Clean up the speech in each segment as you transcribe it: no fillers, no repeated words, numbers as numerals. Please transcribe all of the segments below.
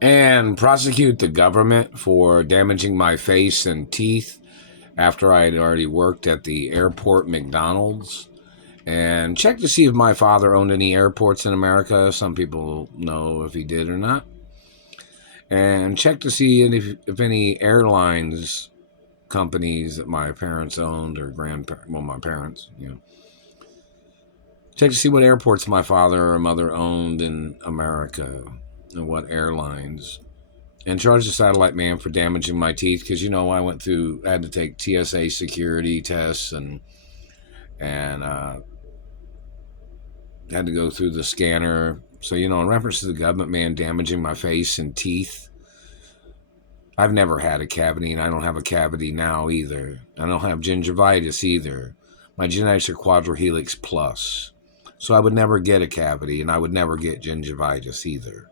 and prosecute the government for damaging my face and teeth after I had already worked at the airport McDonald's. And check to see if my father owned any airports in America. Some people know if he did or not. And check to see if any airlines companies that my parents owned or my parents, check to see what airports my father or mother owned in America and what airlines. And charge the satellite man for damaging my teeth because I had to take TSA security tests and had to go through the scanner. So in reference to the government man damaging my face and teeth, I've never had a cavity, and I don't have a cavity now either. I don't have gingivitis either. My genetics are quadrihelix plus. So I would never get a cavity, and I would never get gingivitis either.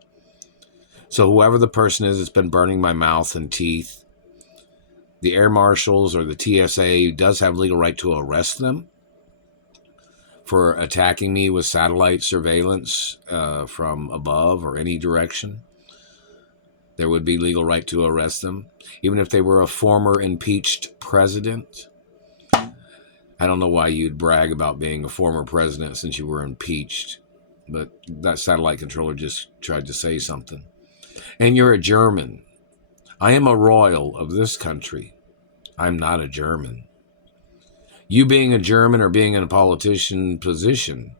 So whoever the person is that's been burning my mouth and teeth, the air marshals or the TSA does have legal right to arrest them for attacking me with satellite surveillance from above or any direction. There would be legal right to arrest them, even if they were a former impeached president. I don't know why you'd brag about being a former president since you were impeached, but that satellite controller just tried to say something. And you're a German. I am a royal of this country. I'm not a German. You being a German or being in a politician position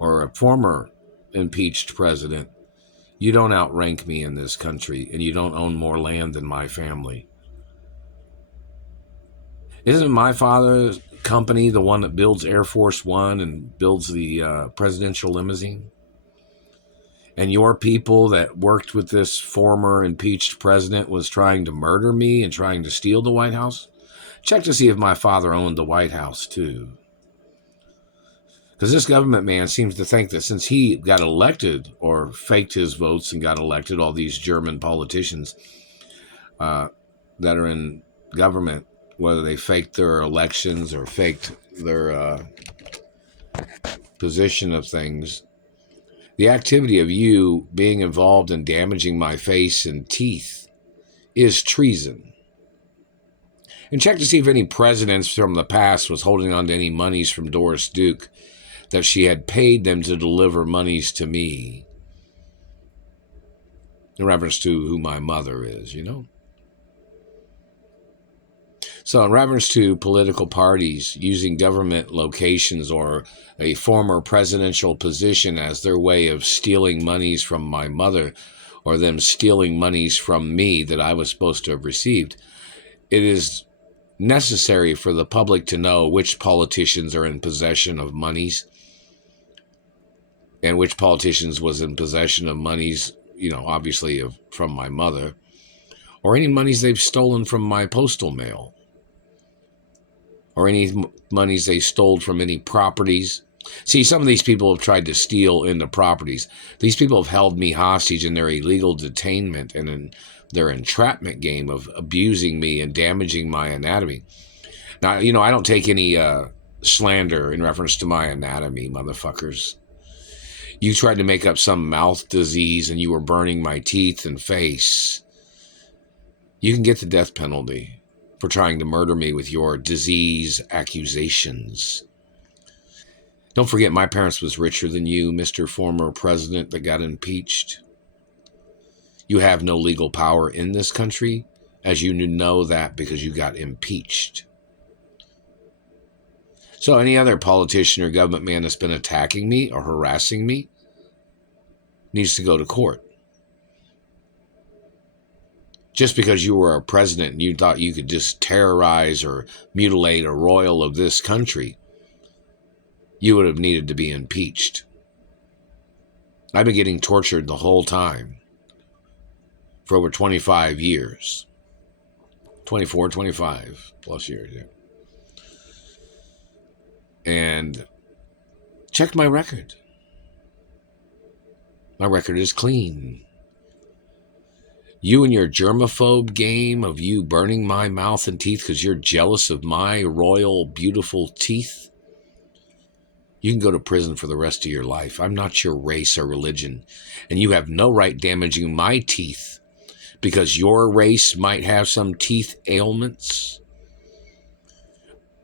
or a former impeached president, you don't outrank me in this country, and you don't own more land than my family. Isn't my father's company the one that builds Air Force One and builds the presidential limousine? And your people that worked with this former impeached president was trying to murder me and trying to steal the White House? Check to see if my father owned the White House too. Because this government man seems to think that since he got elected or faked his votes and got elected, all these German politicians that are in government, whether they faked their elections or faked their position of things, the activity of you being involved in damaging my face and teeth is treason. And check to see if any presidents from the past was holding on to any monies from Doris Duke that she had paid them to deliver monies to me in reference to who my mother is, So in reference to political parties using government locations or a former presidential position as their way of stealing monies from my mother or them stealing monies from me that I was supposed to have received, it is necessary for the public to know which politicians are in possession of monies and which politicians was in possession of monies, obviously from my mother, or any monies they've stolen from my postal mail, or any monies they stole from any properties. See, some of these people have tried to steal into properties. These people have held me hostage in their illegal detainment and in their entrapment game of abusing me and damaging my anatomy. Now, I don't take any slander in reference to my anatomy, motherfuckers. You tried to make up some mouth disease and you were burning my teeth and face. You can get the death penalty for trying to murder me with your disease accusations. Don't forget, my parents was richer than you, Mr. Former President that got impeached. You have no legal power in this country, as you know that because you got impeached. So any other politician or government man that's been attacking me or harassing me needs to go to court. Just because you were a president and you thought you could just terrorize or mutilate a royal of this country, you would have needed to be impeached. I've been getting tortured the whole time for over 25 years. 24, 25 plus years, yeah. And check my record. My record is clean. You and your germaphobe game of you burning my mouth and teeth because you're jealous of my royal, beautiful teeth. You can go to prison for the rest of your life. I'm not your race or religion. And you have no right damaging my teeth because your race might have some teeth ailments.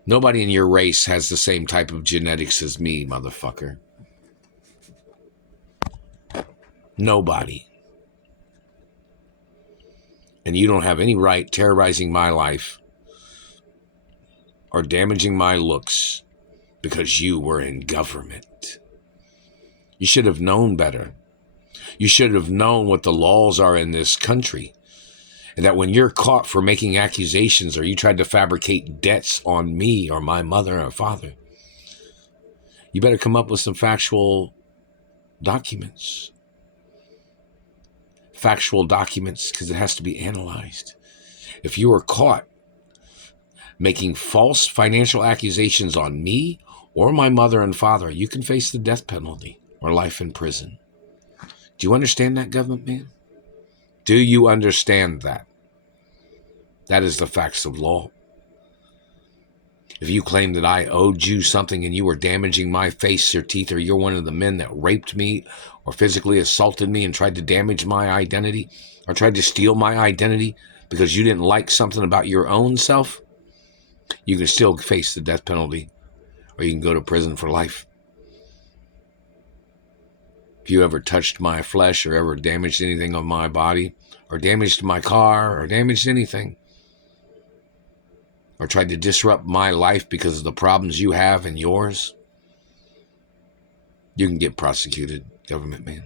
Nobody in your race has the same type of genetics as me, motherfucker. Nobody. And you don't have any right terrorizing my life or damaging my looks because you were in government. You should have known better. You should have known what the laws are in this country. And that when you're caught for making accusations or you tried to fabricate debts on me or my mother or father, you better come up with some factual documents. Factual documents, because it has to be analyzed. If you are caught making false financial accusations on me or my mother and father, you can face the death penalty or life in prison. Do you understand that, government man? Do you understand that? That is the facts of law. If you claim that I owed you something and you were damaging my face or teeth, or you're one of the men that raped me or physically assaulted me and tried to damage my identity or tried to steal my identity because you didn't like something about your own self, you can still face the death penalty or you can go to prison for life. If you ever touched my flesh or ever damaged anything on my body or damaged my car or damaged anything or tried to disrupt my life because of the problems you have and yours, you can get prosecuted, government man.